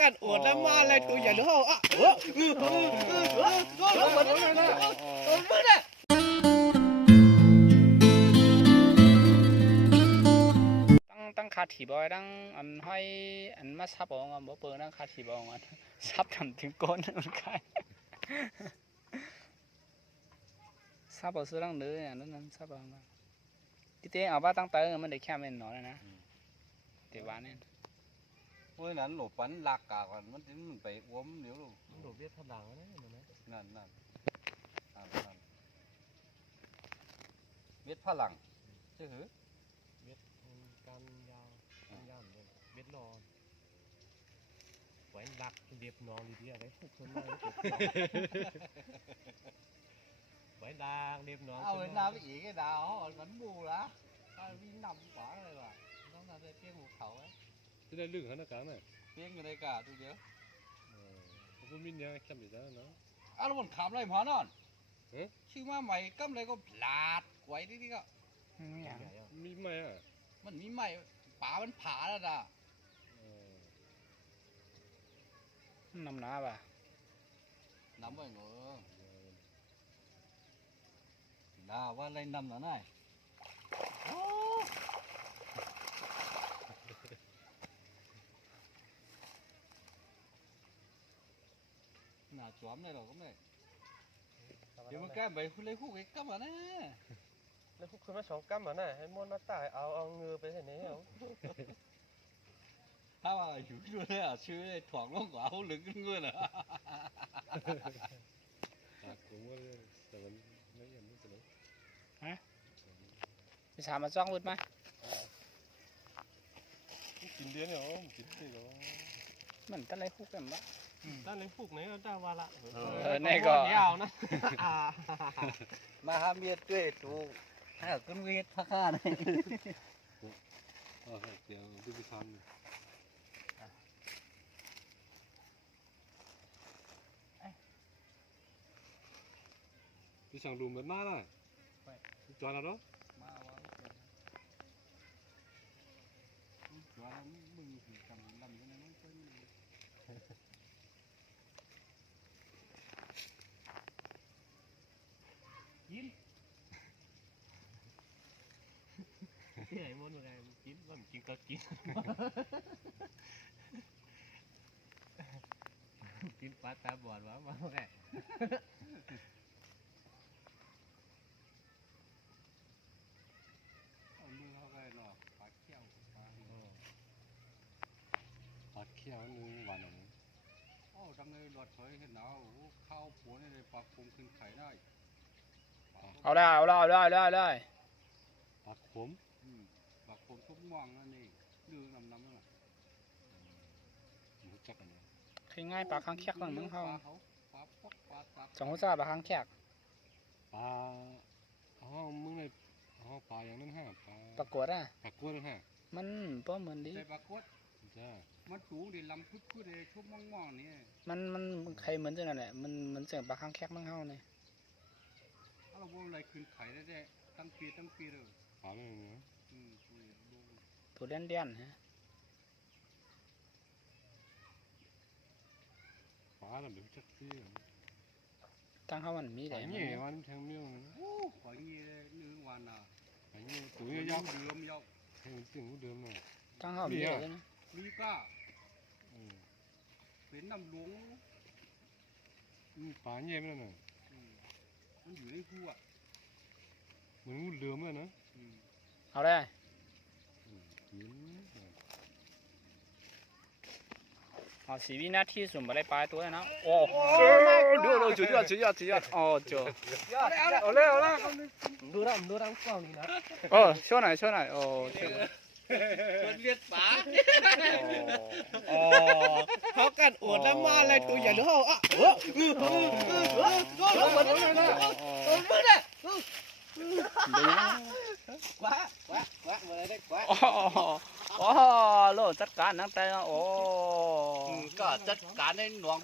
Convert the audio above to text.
กันอวดแล้วมาอะไรตัวใหญ่หรือเปล่าอ่ะตั้งคาถีบอยตั้งอันให้อันมาซับเอาอ่ะบ่เปิดตั้งคาถีบอยอ่ะซับทำถึงก้นมันใครซับเอาซื้อตั้งเนื้ออย่างนั้นซับเอามาที่เต้เอาบ้าตั้งเตอมันได้แค่เป็นหนอนนะเดี๋ยววันนี้เมื่อนั้นหลบปันหลักกากันมันไปอ้วมเดี๋ยวลูกหลบเวียดพลังนะนั่นเวียดพลังใช่หรือเวียดการยาวเลยเวียดรอไว้หลักเรียบนองดีๆอะไรพวกคนน้อยไว้ดังเรียบนองเอาไว้น้ำอีกไอ้ดาวมันบูละวิ่งนำขวาเลยว่ะต้องทำได้เพี้ยงหัวเขาจะได้ลึกขนาดนั้นไหมเพี้ยงกันได้กาตัวเดียวผมมีเนี่ยแค่ไม่ได้เนาะแล้วมันขำอะไรพอนอนชื่อมาใหม่ก็อะไรก็หลาดไว้ที่ก็มีไหมอ่ะมันมีใหม่ป่ามันผาแล้วด่าน้ำหนาป่ะน้ำไว้เหรอด่าว่าอะไรน้ำหนาไหนหนาจอมเลยหรอก็ไม่เดี๋ยวมันแก้ไปคุณเลยคู่ไอ้กั๊มอ่ะนะแล้วคุณมาสองกั๊มอ่ะนะให้ม้วนมาตายเอาเงือไปที่ไหนเอาถ้าว่าอยู่ด้วยเนี่ยชื่อถอดล้อกว่าเขาหลึกเงื่อนอ่ะผมว่าแต่มันไม่ยังไม่เสร็จฮะพี่สามมาจ้องวุ้นไหมกินเดือนเหรอกินสิเหรอมันตั้งไรคุกกันบ้างตั้งไรคุกไหนก็ได้วาละนี่ก็ยาวนะมาหาเมียด้วยตูถ้าขึ้นเวทพักข้าเลยเดี๋ยวดูไปทำพี่สั่งดูเหมือนมาเลยจอนเอาด้วยมาว่าจอนมึงถึงกำลังยังไงไม่เป็นยิ้มที่ไหนมดอะไรกินว่ามันกินก็กินกินปลาตาบอดวะมาแก่มือเขาไปหรอกปลาเขี้ยวปลาเขี้ยวนึงวันนึงโอ้ดังเลยหลอดเฉยเห็นหนาวข้าวผัวนี่เลยปลาคุมขึ้นไข่ได้เอาได้ปลาขมปลาคุมทุกม่วงนั่นนี่ดื้อน้ำนั่นแหละรู้จักกันเลยง่ายปลาค้างแคกบ้างมึงเขาสองหัวซาปลาค้างแคกปลามึงเลยปลาอย่างนั้นฮะปลากวดอ่ะปลากวดฮะมันป้อเหมือนดิปลากวดจ้ามันสูงดิลำพึ่งเลยชุบม่วงนี่มันใครเหมือนจังนั่นแหละมันเสียงปลาค้างแคกมึงเขาเนี่ยเราบอกอะไรขึ้นไข่ได้ตั้งปีเลยปลาอะไรเนี่ยตัวเด่นฮะปลาแบบจักที่ตั้งเขามันมีแต่เนี่ยวันแทงเมี่ยงโอ้ขอยี่เนื้อวันอ่ะเนี่ยตัวยาวเดิมยาวแทงจริงเดิมเลยตั้งเขามีเลยนะมีก้าเป็นน้ำหลวงปลาเนี่ยมันน่ะมันอยู่ในหัวเหมือนงูเหลือมเลยนะเอาได้เอา4 วินาทีสุ่มอะไรปลายตัวนะโอ้ดูจุดยอดอ๋อเจอเอาเลยดูร่างกล้องนี่นะช่วยหน่อยโอ้ชวนเวียดป๋าเขากันอวดแล้วมาอะไรตัวใหญ่หรือเปล่าอ่ะกว้ามาเลยได้กว้าโลจัดการนั่งแต่โอ้ก็จัดการในหนอง